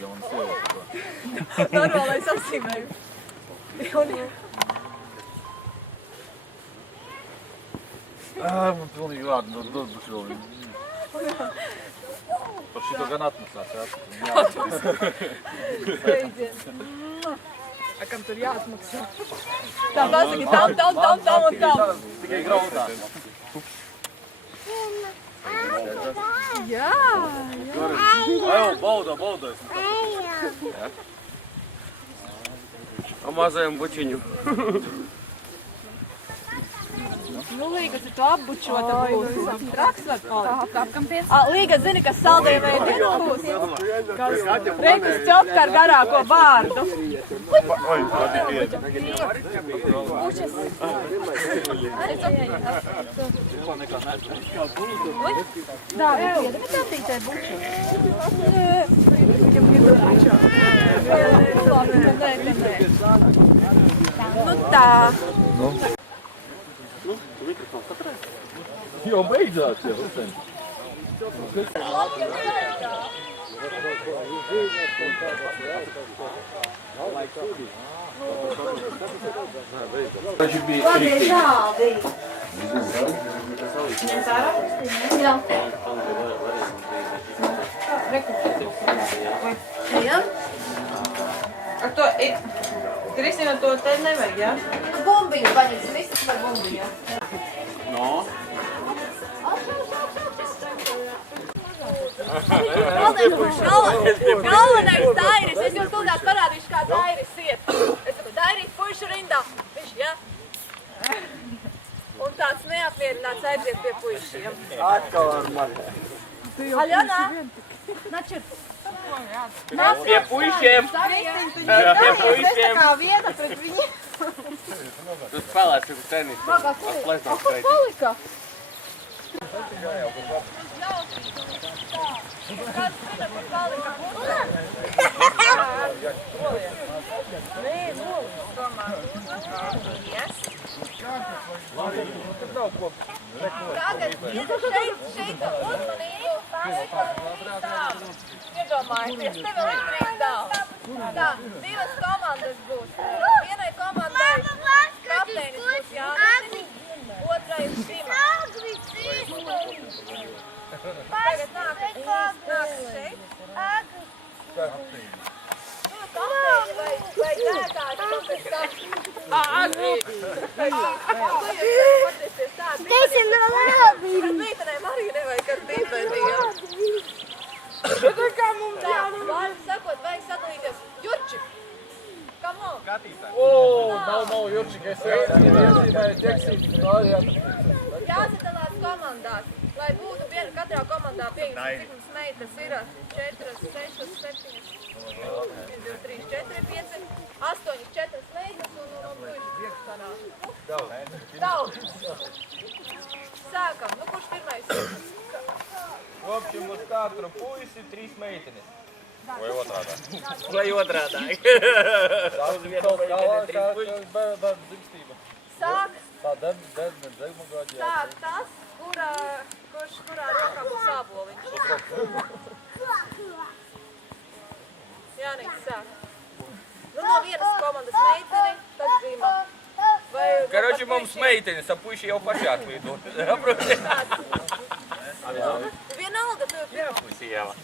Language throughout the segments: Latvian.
pilnīgam un sievieti. Normālais apzīmējums. Man pilnīgi vārdi no dodbuši vēl. Par šito gan atmasās, jā. A kam tur jāatmaksā? Tā pasaka, tam un tam. Tikai graudā. Jā. Ajo, bauda. A mazajam bučiņu. Nu, Līga, tu apbučota būs. Traks var palikt. Līga zini, kas saldējumē ir būs. Reikus ķopka ar garāko vārdu. Nu tā. Jau beidzās jau, sen. Taču bija rīktīgi. Jā. Jā. Ar to, Kristīna, to te nevajag, jā? Bumbiņu paņemsim, visas par bumbiņu. No. Galvenais Dairis, es jums tūlīt parādīšu, kā Dairis iet. Dairis puišu rindā, viņš, ja? Un tāds neapmierināts aiziet pie puišiem. Atkal ar mani. Aļona, načur. Pie puišiem. Pie puišiem. Kā viena pret viņu. Tu spēlēsi uz tenis. Kur palika? Kāds zina, kur palika puse? Nē, tomēr. Yes. Tagad, šeit uzmanību. Tā, iedomājieties, te vēl ir 3 dāvas. Tā, 2 komandas būs. Vienai komandai kapteinis būs Jānis, otrai Sima. Tagad nāk šeit. Kapteini vai dētāji, kāpēc tā? Teisim, no labi! Bet meitenēm arī nevajag ar tīpētījām. Kā mums jānum? Vārdu sakot, vajag sadalīties. Jurči! Come on! Nav, Jurčik, es iezīmēju ķeksīti, tā arī atraktīts. Jāsadalās komandās, lai būtu katrā komandā pieņemts, cik mums meitas ir 4, 6, 7, 1, 2, 3, 4, 5, 8, 4 meitas un puiši sanāk. Daudz! Sākam, nu kurš pirmais? В общем, uz katru puisi 3 meitenes. Vai otrādāk? Vai otrādāk? Uz vienu meiteni 3 puisi. Sāk! Tā degmagāģi. Sāk tas, kurā rokā būs āboliņš. Jānis, sāk. Nu, no vienas komandas meiteni, tad zīmā. Короче, mums meitenes, a puiši jau paši atlīdo. Vienalga, tu jau Sieva.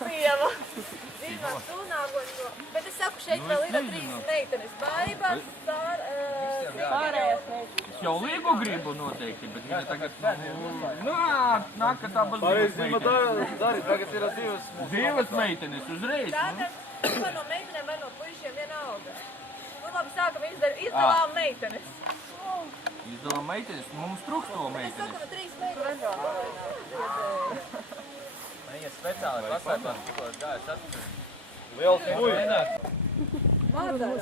Sieva. Zīmā, tu nākošo. Bet es saku, šeit vēl ir 3 meitenes. Baibas, pārējās meitenes. Es jau Līgu gribu noteikti, bet viņa tagad, nāk, ka tā būs Dari, tagad ir 2 meitenes uzreiz. Tātad, vai no meitenēm vai no puišiem vienalga. Nu, labi, sākam izdalām meitenes. Izdalām meitenes, mums trūkst to Es meitenes. saku, no 3 meitenes. Viņa speciāli pasākās, tikko gājas atpakaļ. Liels puiši. Mādarā.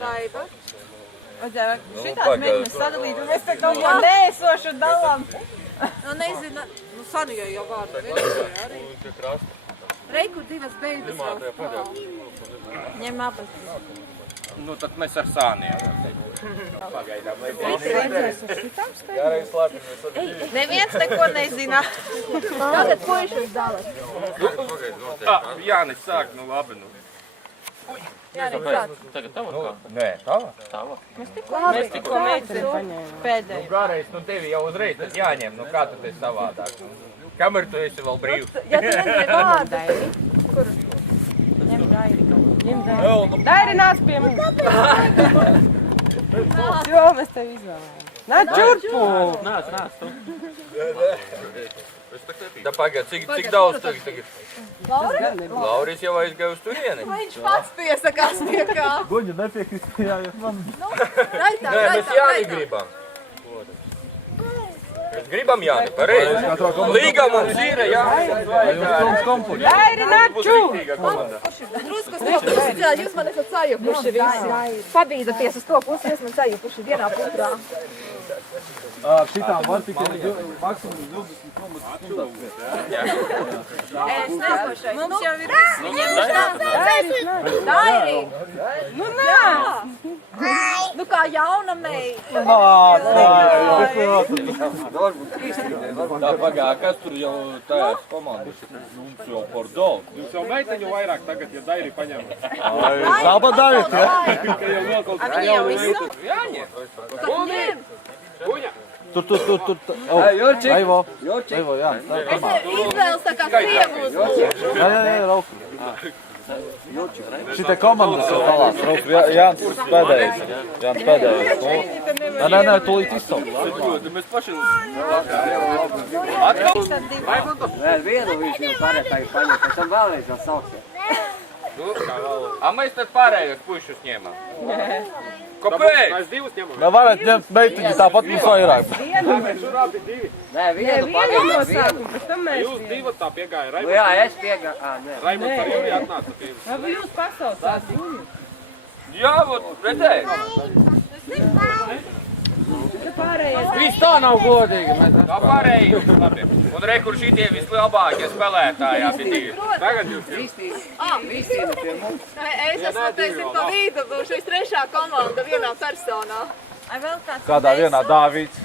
Baiba. Šitās meitenes sadalīt, un mēs te kaut ko neesošu dalām. Nu, nezinu, nu, Sanija jau vārdu vienkārši arī. Reiku 2 beigas vēl. Ņem abas. Nu, tad mēs ar sāniem. Pagaidām, lai Garai slāpinies. Neviens neko nezina. Tagad puišas dalas. Jānis sāk, nu labi, nu. Jānis sāk. Tagad tava kā? Nē, tava? Tava. Mēs tikko meiteni paņēmām. Pēdējo. Garais, nu tevi jau uzreiz tas jāņem, nu kā tu te savādāk? Kamēr tu esi vēl brīvs? Ja tu nezini vārdu. Ņem Dairi. Dairi nāc pie mums. Jo, mēs tevi izvēlējām. Nāc čurpu. Nāc, tu. Tā pagad, cik daudz tagad? Lauris jau aizgāja uz turieni. Viņš pats piesakās pie kā. Guņa nepiekristījāja man. Raitā, Nē, mēs Jāni gribam. Mēs gribam Jāni, pareizi. Līga mums ir, Jāni. Dairi nāc čurpu. Drusku uz to pusi, jūs man esat sajukuši visi. Pabīdaties uz to pusi, jūs man sajukuši vienā putrā. Šitām var tikai maksimums 20 km/h. Es nekošai. Mums jau ir Dairi! Nu nā! Nu kā jauna meita. Tā pagā, kas tur jau tās komandas? Mums jau par daudz. Jūs jau meiteņu vairāk tagad, ja Dairi paņem. Saba David, ja? Viņi jau visu. Jāņem. Tur. Aivo, jā. Es izvēles tā kā krievus. Jā, Rauku. Šitie komandas jau talās, Rauku. Jānis pēdējais. Nē, tūlīt izsaukt. Mēs paši... Vēl vienu viņš jau pārējā tagad paņem, pēc tam vēlreiz vēl sauksiet. A mēs tad pārējos puišus ņēmām. Kāpēc? Nē, varat ņemt meitiņu tāpat mums vairāk. Nē, vienu paņem, vienu. Pēc tam mēs Jūs divi tā piegāja, Nu jā, es piegāju, nē. Raimunds ar jums atnāca. Labi, jūs pasaucāt. Jā, vot, redzēji. Viss tā nav godīgi. Tā pārēji. Labi. Un rekur šitie vislabākie spēlētāji abi divi. Tagad jūs Kristīna pie mums. Es esmu, teiksim, pa vidu, šeit trešā komanda vienā personā. Ai, vēl kāds. Kādā vienā Dāvids.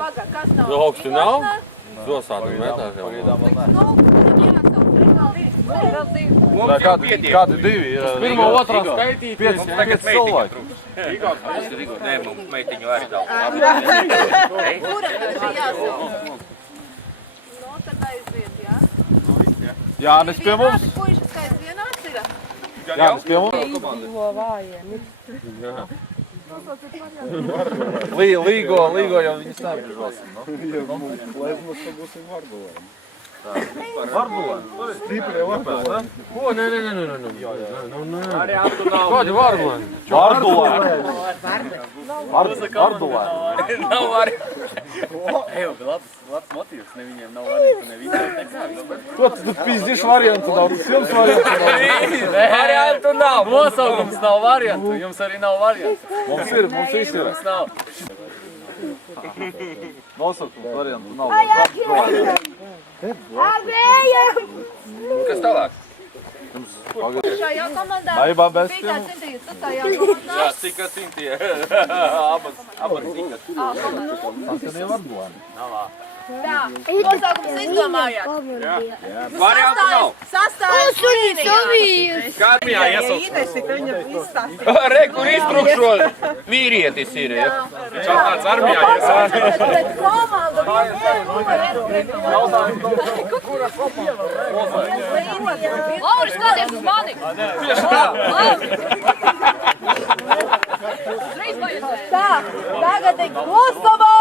Pagā, kas nav? Augstu nav? Dosādu metās jau. Vēl divi. mums jau pietiek. Kādi divi ir? Pirmā, otrā skaitīties. Mums tagad meitiņu trūks. Nē, mums meitiņu arī daudz. Kuram taču jāsauc? No, tad aiziet, jā? Jānis pie mums. Puiša skaits vienāds ir? Jānis pie mums. Izdzīvo vājiem. Līgo jau viņas neapgriežosim. Varbulēni? Stiprie varbulēni. Ko? Nē. Kādi varbulēni? Varbulēni. Nav arī. Eju, labs motīvs, ne viņiem nav variantu, ne visiem nekā. Ko tu pīzdīšu variantu nav? Tas films variantu nav. Variantu nav. Nosaukums nav variantu, jums arī nav variantu. Mums viss ir. Mums nav. Nosaukums variantu nav. Kas tālāk? Šajā komandā Aibā bez bija tāds centījums, tu tajā komandā. Jā, cika cintie. Abas cika. Tas ir varbulēni. Tā, nosaukums izdomājāt. Variantu nav. Sastājas līnijā. Kādu jāiesauc? Ieteikti, ka viņam izstāst. Re, kur iztrukšo vīrietis ir, ja? Viņš atnāc armijā iesauc. Pret komandu Lauris, skaties uz mani! Tā, tagad ir Klusovā!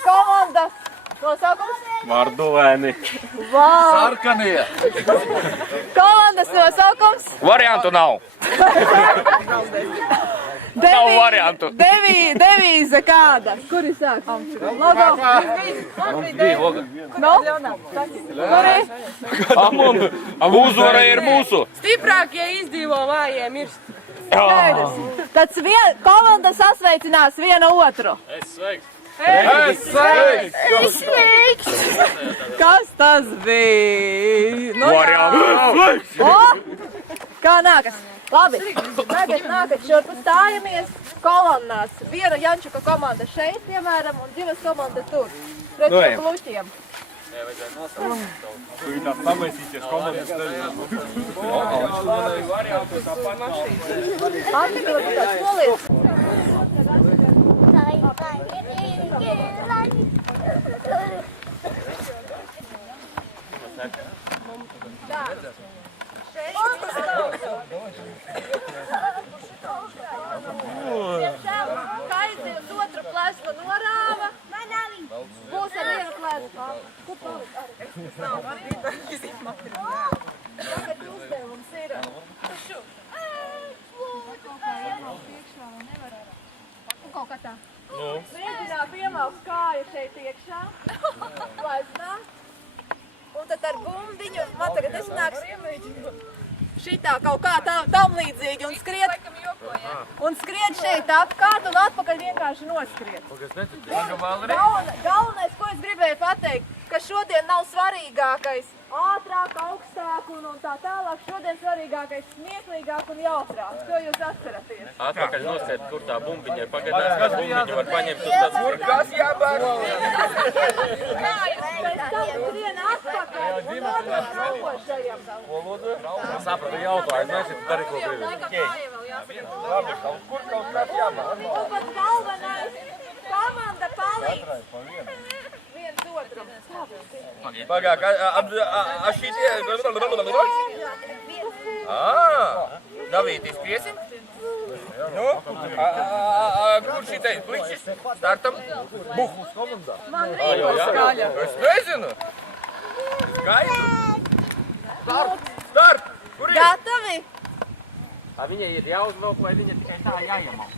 Komandas nosaukums? Vardulēni. Sarkanie! Komandas nosaukums? Variantu nav. Nav variantu. Devīze kāda? Kur ir sāk? Logo? No? Kur ir? Uzvara ir mūsu. Stiprākie izdzīvo vājiem mirst. Skaidrs. Tad komanda sasveicinās viena otru. Kas tas bija? Nu, jā. O, kā nākas? Labi, tagad nākat šurp stājamies kolonnās. Viena Jančuka komanda šeit, piemēram, un divas komandas tur. Pret šiem bluķiem. Attikot, tā solies. Tā. Šeit. Kaizi uz otru plesmu norāva. Būs ar vienu plesmu. Kur palikt arī? Tagad uzdevums ir. Kaut kā tā. Mēģinā piemākt kāju šeit iekšā. Plesmā. Un tad ar bumbiņu, man tagad nesnāks šitā kaut kā tam līdzīgi un skriet šeit apkārt un atpakaļ vienkārši noskriet. Galvenais, ko es gribēju pateikt, ka šodien nav svarīgākais ātrāk, augstāk un tā tālāk. Šodien svarīgākais smieklīgāk un jautrāk. To jūs atceraties. Atpakaļ nosērt, kur tā bumbiņa ir. Pagadās, kas bumbiņu var paņemt uz tāds. Kur kas jābāk? Pēc tam skrien atpakaļ un nodot nākošajam. Sapratu jautājumu, mēs šeit dari, ko gribam. Labi, kur kaut kas jābāk? Un pats galvenais, komanda palīdz. Viens otram. Pagāk, šitie... Davītīs kriesim? Nu? Kur šitai pliķis? Startam? Buhus komandā. Man rīkos skaļa. Es nezinu. Skaitu. Start! Kur ir? Gatavi? Viņai ir jāuzvelk, vai viņa tikai tā jāiemāk?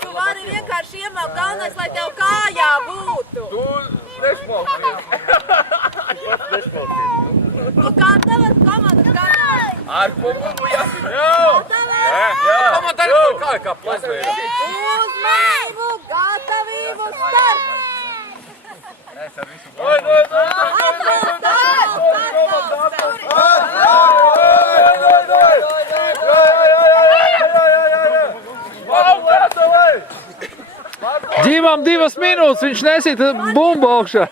Tu vari vienkārši iemākt, galvenais, lai tev kājā būtu. Tu nešmauki. Tu gatavas, komandas gatavas. Ar pumpu jāsit. Komanda arī kā plesmē. Uzmanību, gatavību, start! Ģimam 2 minūtes, viņš nesita bumbu augšā.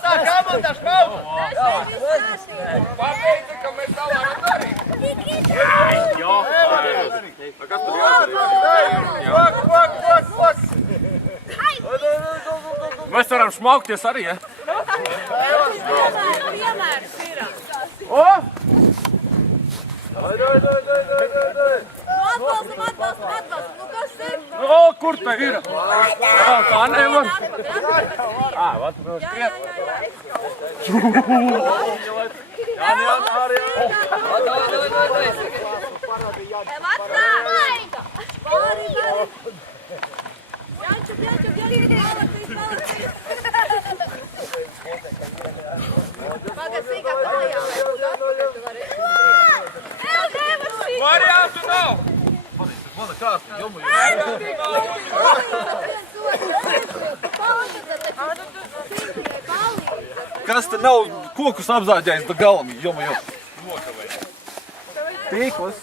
Komanda šmauka! Pabeidzi, ka mēs tā varam darīt. Kas tur jādarīt? Mēs varam šmaukties arī, ja? Piemērs ir. Atbalstam. Nu kas ir? Kur te ir? Tā nevar. Jā. Variantu nav! Mana kārta, jomu. Kas te nav kokus apzāģējis pa galami, jomu. Tīklas.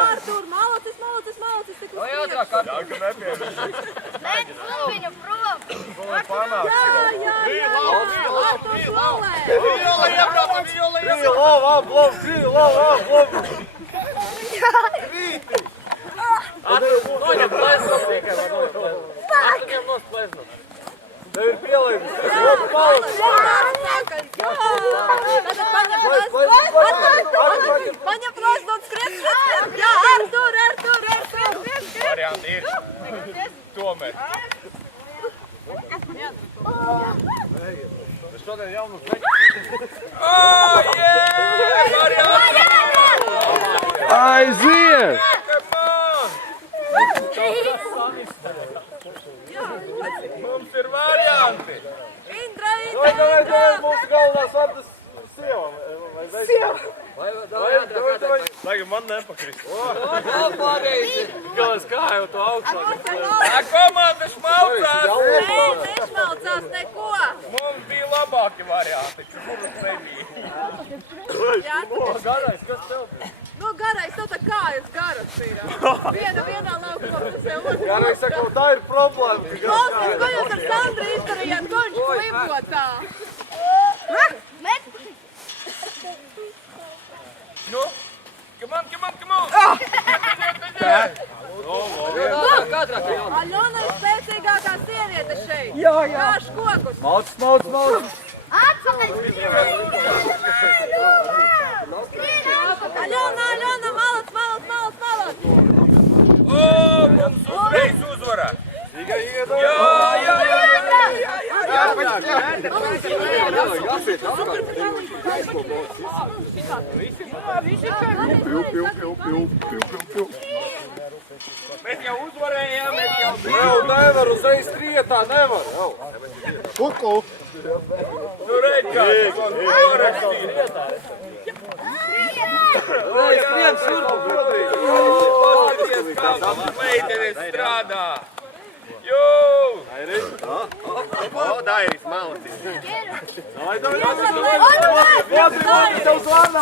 Artur, malacis, tik uz Viņu prom! Jā, Artur, solē! Noņem plesnu. Noņem nos plesnu. Tev ir pielaimes. Paņem plesnu un skriet. Jā, Artur. Varianti ir. Tomēr. Mēs šodien jaunus leģis. Aiziet! Tagad man nepakrist. Pareizi. Galas kāju to augšā. Tā komanda šmaucās! Nē, nešmaucās neko. Mums bija labāki varianti, taču mums nebija. Garais, kas tev bija? Nu, garais, tev tā kājas garas ir. Vienā laukumā pusē otru. Garais saka, tā ir problēma. Klausies, ko jūs ar Sandru izdarījāt, ko viņš klimpo tā? Nu, come on! Aļona ir spēcīgākā sieviete šeit. Jā. Kāš kokus. Mauc. Atpakaļ Aļona, malac. O, mums uzreiz uzvara! Tikai iedod. Jā! Mēs jau uzvarējām, Jau nevar uzreiz skrietā, nevar. Kuku. Nu, redz, kā norakstīt. Reiz skrien šurpu. Paskaties, kā mums meitenes strādā. Jū! Dairis malacis.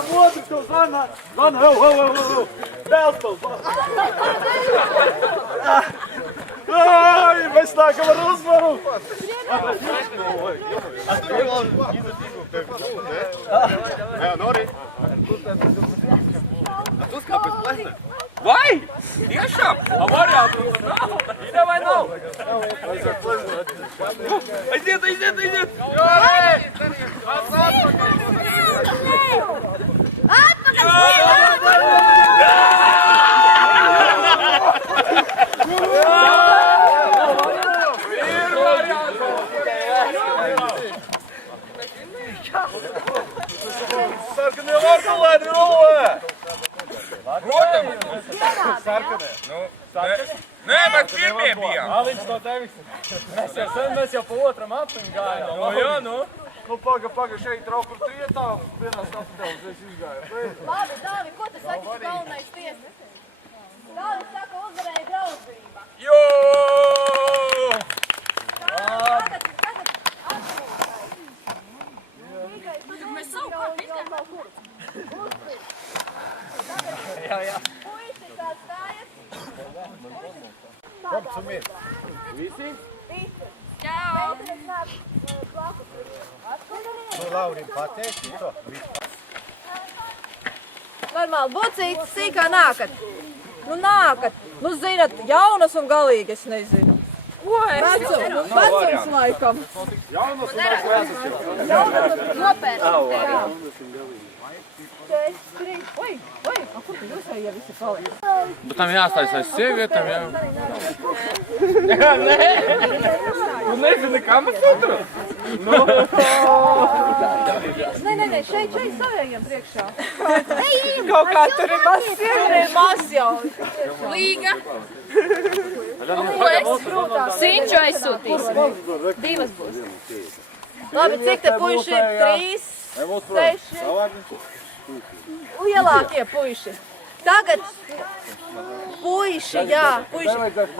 Modri tev zvana. Zvana, Dēls tev zvana. Ai, mēs nākam ar uzvaru. Jā, Nori. Tu skāpēc plēsne? Vai? Tiešām? Variantu nav? Ir vai nav? Aiziet! Sarkanie vartulēni rullē. Protams! Nē, mēs pirmie bijām! Aliņš no tevis. Mēs jau pa otram aptiņu gājām. Jā, nu. Nu, paga, šeit traukur trietā, vienā skapitā uzreiz izgāja. Labi, Dāvi, ko tu saki, galvenais tiesnes? Dāvi saka, uzvarēja draudzība. Jū! Tagad mēs savukārt izgājām. Jā. Puisi, kā stājas? Visi? Čau! Laurim pateikti to. Normāli, bocītis sīkā nākat. Nu, zinat, jaunas un galīgi, es nezinu. Vecums laikam. Jaunas un vecums. Nopērt. Oi, kur tu jūs jau visi palika? Bet tam jāstājas aiz sievietēm, jā. Tu nezini, kā mēs atrast? Nē, šeit savējiem priekšā. Kaut kā tur ir mazs. Tur ir maz jau. Līga. Sinču aizsūtīsim. Divas būs. Labi, cik te puiši ir? 3, 6. Lielākie puiši. Tagad puiši,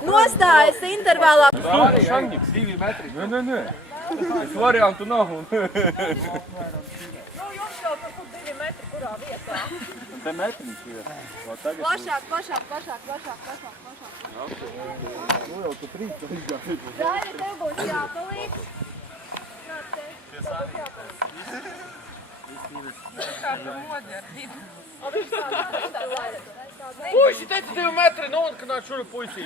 nostājas intervēlā. Šanģiks, 2 metri. Nē. Es variantu nav. Nu, jums kaut kur 2 metri, kurā vietā. Te metriņš ir. Plašāk. Nu jau tu 3 izgāji. Daivi, tev būs jāpalīdz. Puisi, teici 2 metri, nu un kanāk šuri puisī.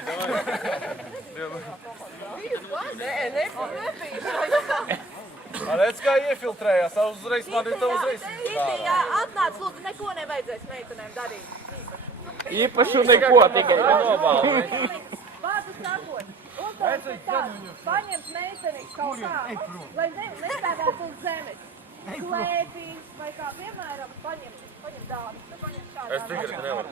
Redz, kā iefiltrējās, uzreiz man ir tev uzreiz. Indijā atnāc, lūdzu, neko nevajadzēs meitenēm darīt. Īpaši neko, tikai nobalvi. Vārdu sakot, un tad paņemt meiteni kaut kā, lai nestāvētu uz zemes. Klēpīs vai kā, piemēram, paņem dāvi. Es tikai nevaru.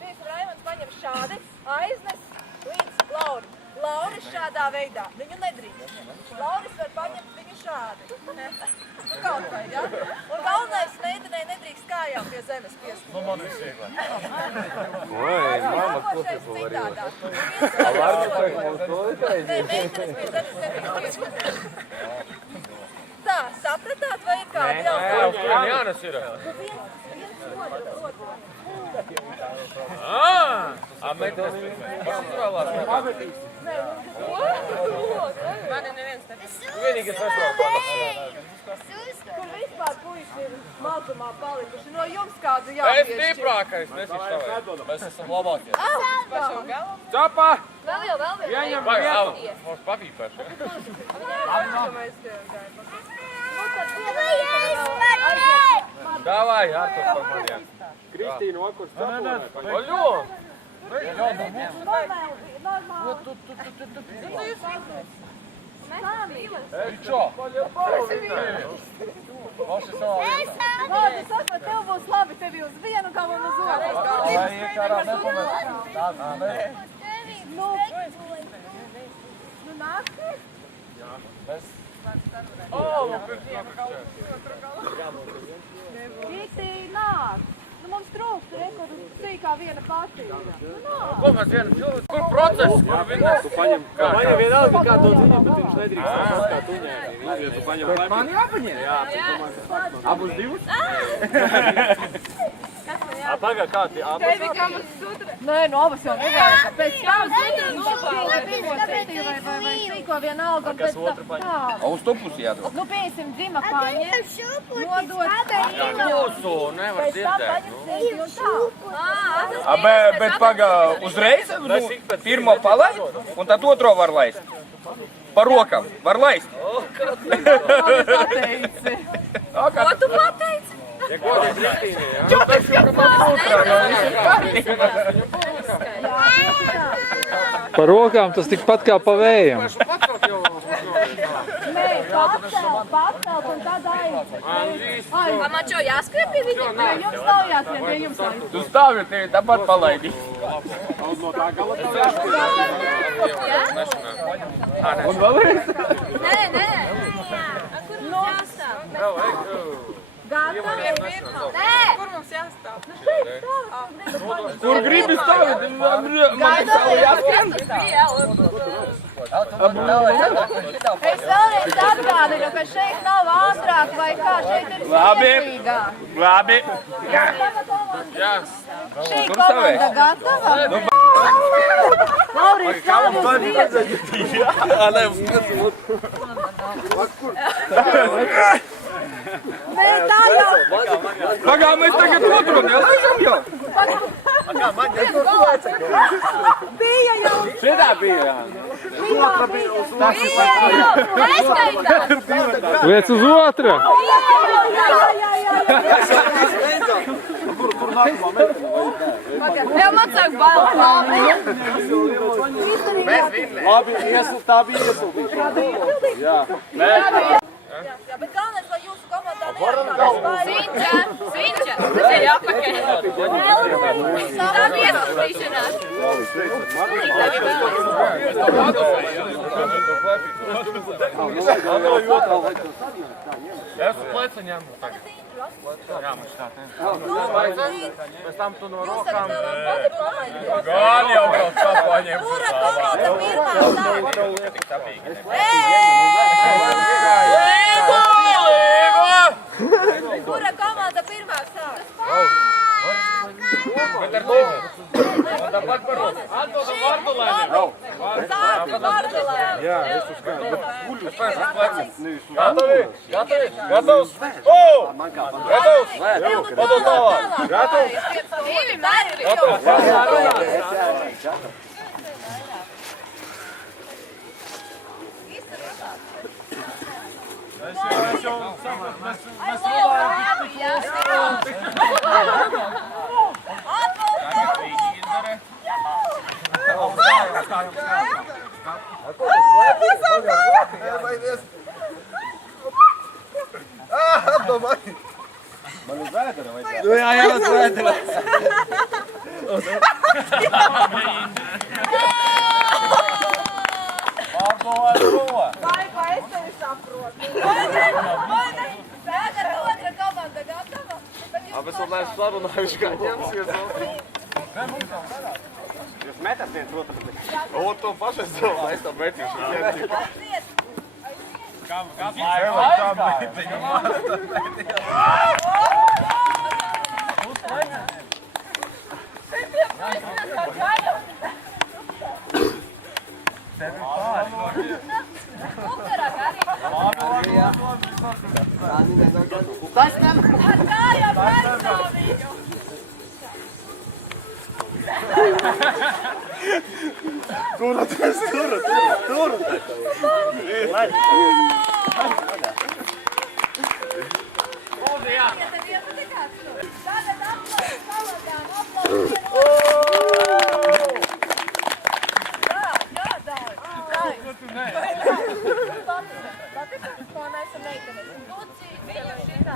Viens Raimons paņem šādi, aiznes līdz Laurim. Lauris šādā veidā, viņu nedrīkst. Lauris var paņemt viņu šādi. Nu kaut vai, ja? Un galvenais nedrīkst kājām pie zemes piest. Nu, man viss vieglāk. Nākošais citādāk. Nē, meitenes pie zemes nedrīkst piest. Tā, sapratāt, vai ir kādi jautājumi? Tur Jānis ir. Meitenes vēlās. Mani neviens nevis. Vienīgais veselāk. Kur vispār puiši ir malkumā palikuši? No jums kādu Es jāpiešķir. stiprākais, nesīštāvēt. Mēs esam labākie. Čapa! Vēl jau. Ieņem Vai, vietu. mums papīpēši. Davai, Artur, par maniem. Kristīna, vakars čapulē. Oļo! Čo? Moši savā vietā. Lādi, saka, tev būs labi, tevi uz vienu galu un uz otru. Lai iekārā nepamest. Nu nāksi? Visi nāk. Nu mums trūkst rekordu cīkā viena pati. Nu nāk. Ko mēs vienam cilvēku? Kur process? Kur vinnēs? Paņem vienalga, kā dod viņam, bet viņš nedrīkst tāpēc kā tu ņēmi. Ja tu paņem Man jāpaņem? Jā, tu domāji, abus divus? Pagā, kā tie abus? Nē, nu abas jau nevajag. Pēc tam sutra vai cīko vienalga. Un pēc tam tā. A uz to pusi jādod? Nu, piemēram, dzima paņem, nodot. Jūsu nevar dzirdēt. Bet pagā, uzreiz pirmo palaid, un tad otro var laist. Pa rokam, var laist. Ko tu pateici? Ja godīgi Kristīnī, jā? Pa rokām tas tikpat kā pa vējam. Nē, pacelt un tad aiz. Man čo, jāskrien pie viņiem? Nē, jums nav jāskrien pie jums. Tu stāvi, tevi tāpat palaidi. Un vēlreiz? Nē. Kur mums jāstāv? Gatavi? Nē! Kur mums jāstāv? Nu šeit stāv. Kur gribi stāvēt? Man savu jāskrien? Es vēlreiz atgādinu, ka šeit nav ātrāk vai kā, šeit ir vienīgā. Labi. Šī komanda gatava? Lauris, stāv uz vietas. Nē, tā jau. Pagā, mēs tagad otru nelaižam jau? Bija jau. Šitā bija, jā. Liec uz otru! Jau man sāk bail. Labi, tā bija iesūtīšana. Jā. Jā, bet galvenais, lai jūsu komandā neatkārtas Svinča, tas ir jāpakaļ. Tā bija iesaistīšanās. Es uz pleca ņemu tagad. Jā, mums tā te. Pēc tam tu no rokām. Gan jau vēl kā paņem. Kura komanda pirmā stāv? Kura komanda pirmā stāv? Bet ar tevi. Un tāpat par roku. Atdodam Vardulēniem. Sāka Vardulēniem. Jā, es uz kādu. Es pēc uz pleca. Gatavi? Gatavs? Gatavs? Padod tālāk. Gatavs? Divi metri. Vai, es tevi saprotu. Vai ne? Tagad otra komanda gatava? Tad jūs Mēs vēl neesam sarunājuši, kā ņemsies. Jūs metat viens otru. O, to pašu es domāju, es tam metīšu. Kam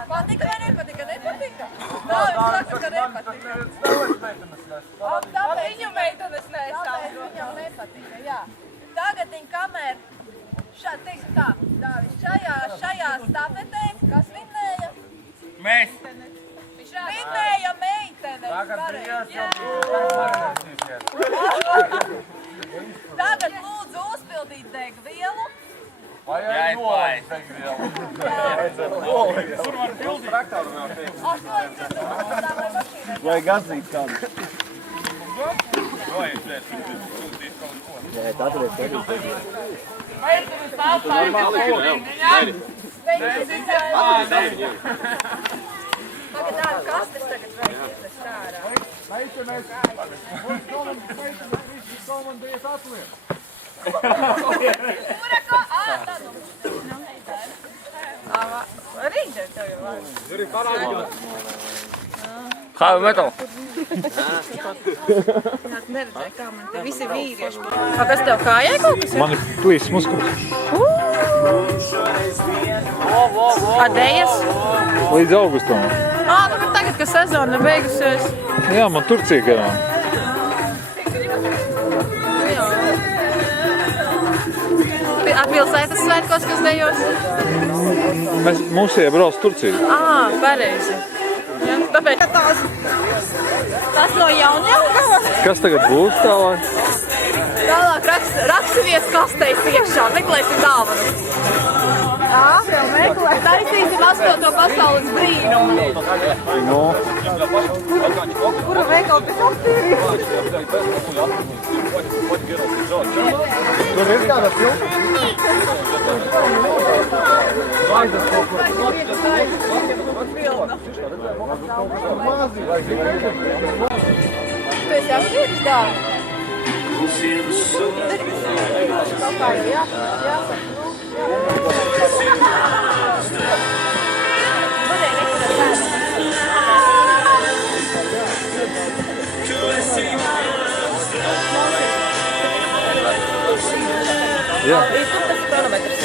Patika vai nepatika? Nepatika? Tā viņš saka, ka nepatika. Tāpēc viņu meitenes nesāv. Tāpēc viņam nepatika, jā. Tagad viņa kamēr, teiksim tā, šajā stafetē, kas vinnēja? Mēs. Vinnēja meitenes. Tagad lūdzu uzpildīt degvielu. Jāizklājas. Tur var pildīt. Traktoru nav teikt. Vai gazīt kādu? Nē, tā tur ir Tagad tādu kastes tagad vajag izvest ārā. Meitenes, visi komandējas atliek. Rīdzer tev jau vajag. Tur ir parādījums. Heavy metal. Neredzēju, kā man te visi vīrieši. Kas tev kājai kaut kas ir? Man ir plīs muskulis. Adējas? Līdz augustam. Nu tagad, ka sezona ir beigusies. Jā, man Turcija garām. Pilsētas svētkos, kas dejos? Mūsu iebrauc Turciju. Pareizi. Ja, tāpēc tas no Jaunjēlgavas. Kas tagad būtu tālāk? Tālāk raksavies kasteis iekšā, meklēsim dāvanu. Vēl meklē. Taisīsim 8. pasaules brīnumu. No. Kura veikala pēc aptīrī? Tur ir kāda filma? Tu esi aptīris dāvanu? Kaut kā jau jāsaka. Varēja nekurāt tādu. Jā. Ir tur tas kronometrs.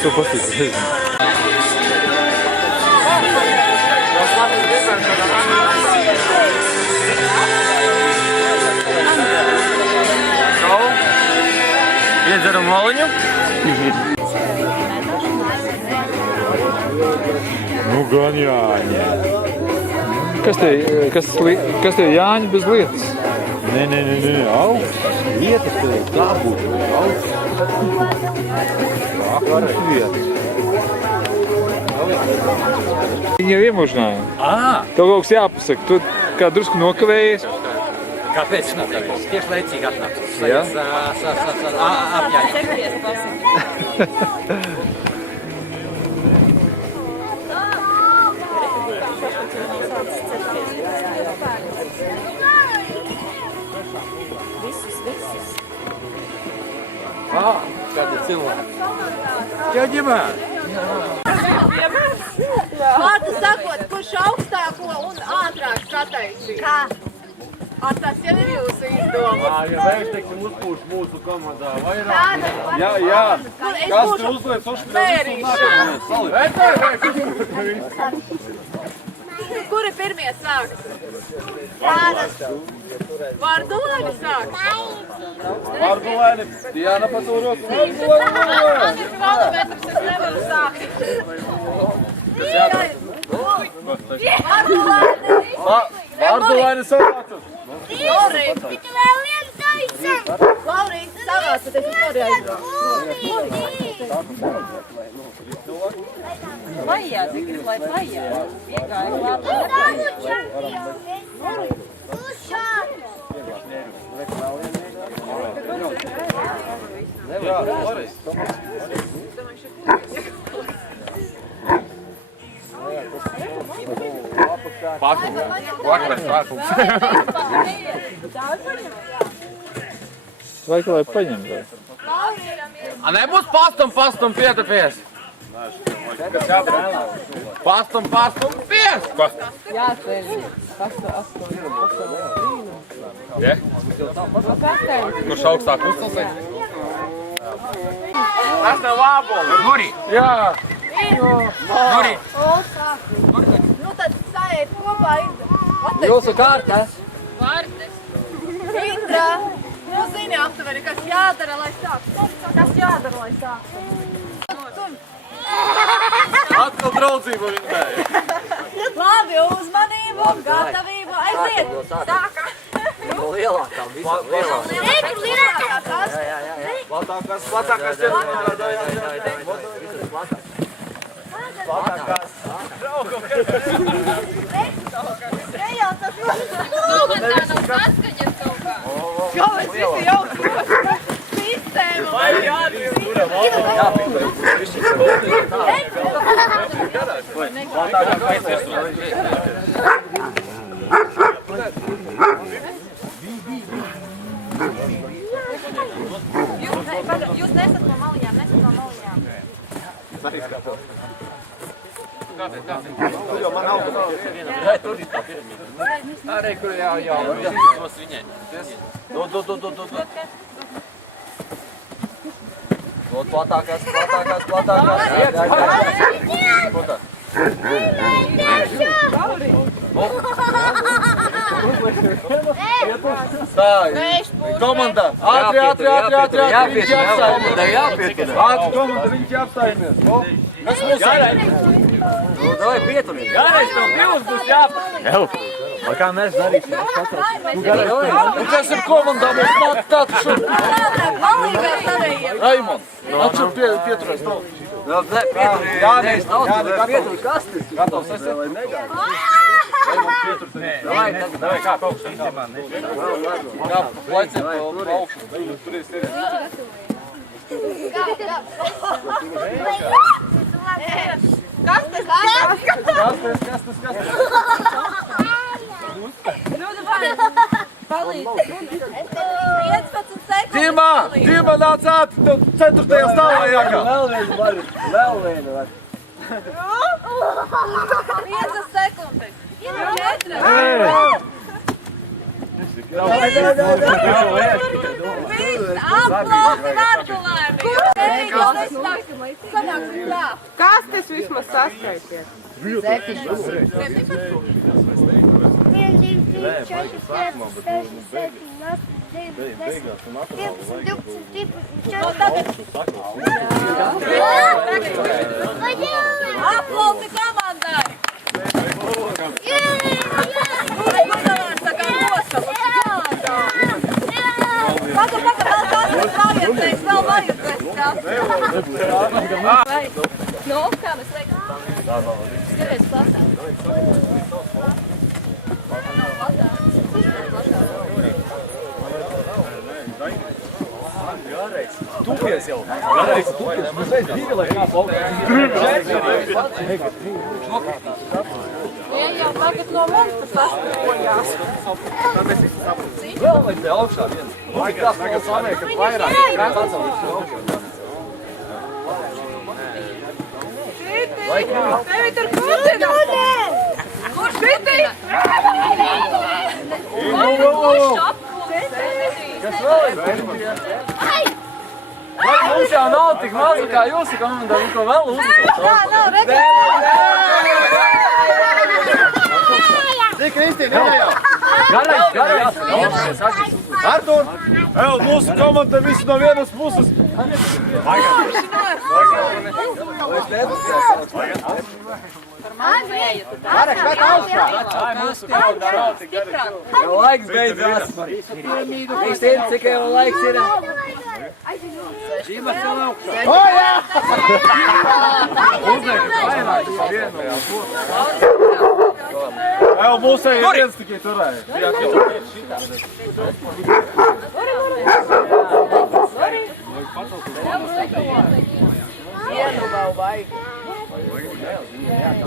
Tu patīk. Iedzeram maliņu. Nu gan Jāņi. Kas te Jāņi bez lietas? Nē, augstas vietas te tā būtu. Augstas vietas. Viņi jau iemūžināja. Tev kaut kas jāpasaka, tu kā drusku nokavējies. Kāpēc nokavējies? Tieši laicīgi atnācis. Jā? Apjāņi. Kādi cilvēki? Tev ģimēr? Vārtu sakot, kurš augstāko un ātrāk sataisīs? Kā? Tas jau ir jūsu izdoma. Ja vējš, teiksim, uzpūš mūsu komandā vairāk. Jā. Kas tu uzliec Kuri pirmie sāks? Kādas? Vardulēni sāks? Vardulēni. Diana patūros. Man ir kronometrs, es nevaru sākt. Vārdulaini savācas. Laurija, savācaties, es arī aizbraucu. Lejā, tik ir, lai lejā. Iegāja labi. Jā, Loris. Vakar sākums. Vajag, lai paņem. A nebūs pastum pietupies? Pastum pies! Jā, tevi. Ja? Kurš augstāk uzcelsies? Tas nav āboli. Guri! Jā! Guri! Nu tad sajiet kopā, Jūsu kārta. Indra, tu zini aptuveni, kas jādara, lai sāk. Kas jādara, lai sāk? Atkal draudzību viņai. Labi, uzmanību, gatavību, aiziet! Sākam! Lielākā, visam lielākā. Platākās. Platākās. Jūs nesat no maliņām, Arī, kur jau. Dod platākās. Tā, komanda, ātri, viņš jāapstājamies. Ātri, komanda, viņš jāapstājamies. Kas mūs ārēj? Davai pieturies. Garais tev divus būs jāpēc. Kā mēs darīsim? Kas ir komandā, mums nāk tāds šur. Raimond, atšur pieturēs. Jānis, pieturi kastis. Gatavs esi? Davai, kā augšu. Kā pleciem augšu. Kas tas? Palīdz. 15 sekundes. Dīma, nāc ātri, tev 4. stāvā jākā. Vēl vienu var. 5 sekundes. 4. Aplausi Vārgulēm. Kas tas vismaz saskaitiet? 7. Aplausi komandai! Nu, kā mēs veikam? Skaties platā. Tupies jau. Garais, tupies. Mums vajag 2, lai kā paldies. Ja jau tagad no mums tas sasprojās. Vēl vajag pie augšā vienu. Vajag kā pēc samē, kad vairāk. Tevi tur kutina! Kur šitina? Kas vēl ir? Vai mums jau nav tik mazu kā jūsu komandā, ko vēl uzstāst? Tā nav, Tik, Kristīna, jau! Garais! Artur! Mūsu komanda visi no vienas puses! Jau laiks beidzās. Es teicu, cik jau laiks ir. Šīm ar tev augšā. O, jā! Evo, mūsu ir viens tikai turēja.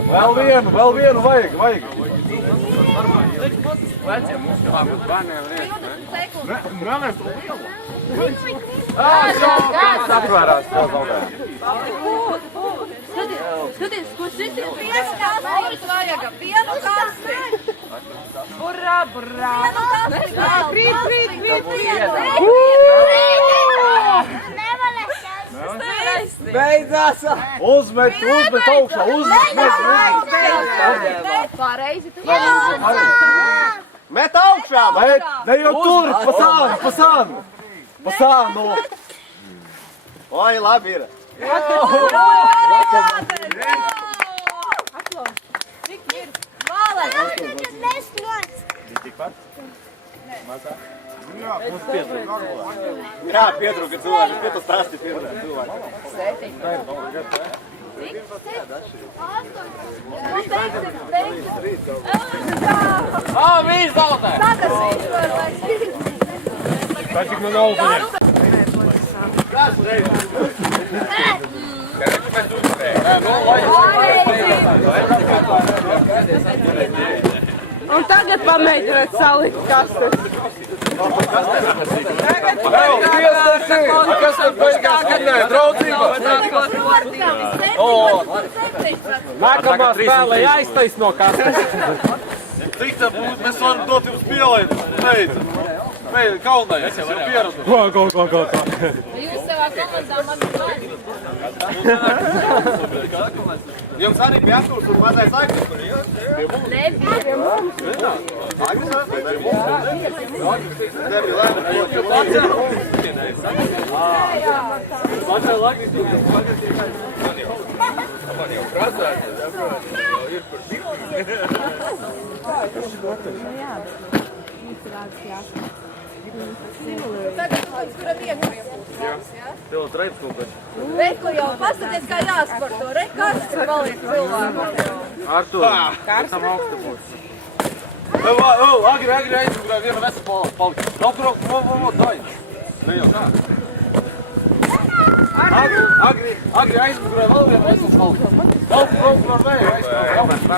Vēl vienu vajag. Satvērās, kā zaudēja. Skaties, ko šis ir? Vienu kasti vajag, vienu kasti. Burrā, burrā. Krīt. Beidzās! Uzmet augšā, Pareizi tu. Met augšā! Ne jau tur, pa sānu! Oi, labi ir! Jā, pietrūka cilvēki, pietu stāsti pietrūka cilvēki. Viņš zaudē! Tā cik no nav paņem. Un tagad pamēģināt salikt kastes. Tagad Kas tad beigās vinnēja? Draudzība! Nākamā spēlē jāiztaisno kastes. Cik tā būs, mēs varam dot jums pielaidu. Beidz, kaunai, es jau pieradu. Ko. Jūs savā komandā Jums arī bija akūrs un mazais aikurs, kur ir? nebija. Aikurs, vai arī mums? Nebija Tagad mums kuram iekuriem būs. Tev traips kaut kāds. Reku jau paskaties, kā jāsporto. Karsts paliek cilvēku. Artur, tam augsta būs. Agri aizmugurā viena vesa palika. Dai. Ne jau tā. Agri aizmugurā vēl viena vesa palika. Brauc ar vēju, aizmugurā.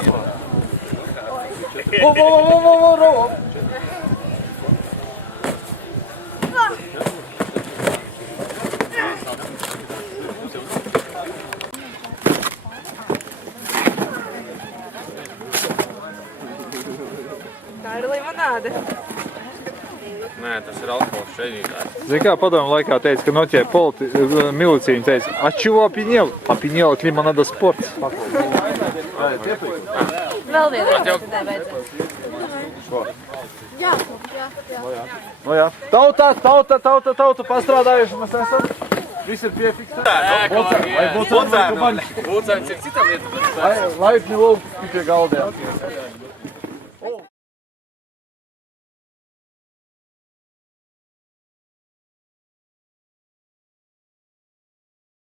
Tā ir limonāde. Nē, tas ir alkohols šeidītājs. Zini kā padomu laikā teica, ka noķēra miliciju un teica, a čего опьянел? Опьянел от лимонада спорт. Vēl viena reizē vajadzēs. No jā. Tauta pastrādājuši mēs esam. Viss ir piefiksēts. Vai būcēni ir cita lieta. Laipni lūgti pie galdiem.